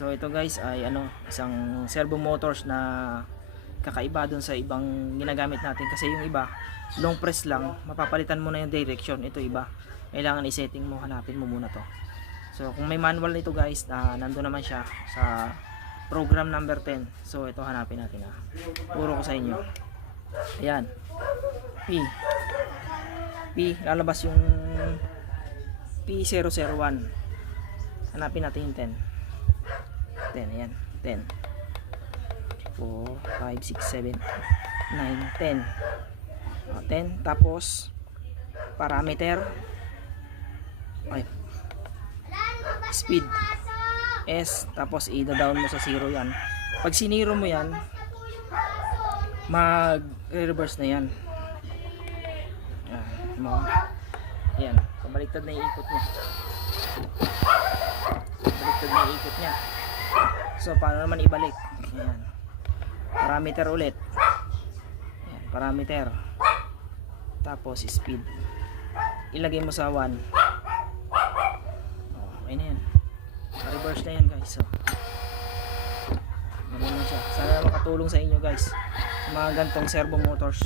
So ito guys ay isang servo motors na kakaiba dun sa ibang ginagamit natin, kasi yung iba long press lang, mapapalitan mo na yung direction. Ito iba, kailangan i-setting mo, hanapin mo muna to. So kung may manual nito guys, nandun naman siya sa program number 10. So ito hanapin natin, turo ko sa inyo. Ayan, P lalabas yung P001. Hanapin natin yung 10. Ayan, 10 4, 5, 6, 7, 9, 10. 10, tapos parameter, ay, speed S, tapos i-down mo sa 0 yan. Pag siniro mo yan, mag-reverse na yan. Ayan, pabaliktad na yung ikot niya. So paano naman ibalik? Ayan, parameter ulit. Ayan, parameter, tapos speed, ilagay mo sa 1. Okay na yan, reverse na yan guys. So ganun lang siya. Sana makatulong sa inyo guys, sa mga gantong servo motors.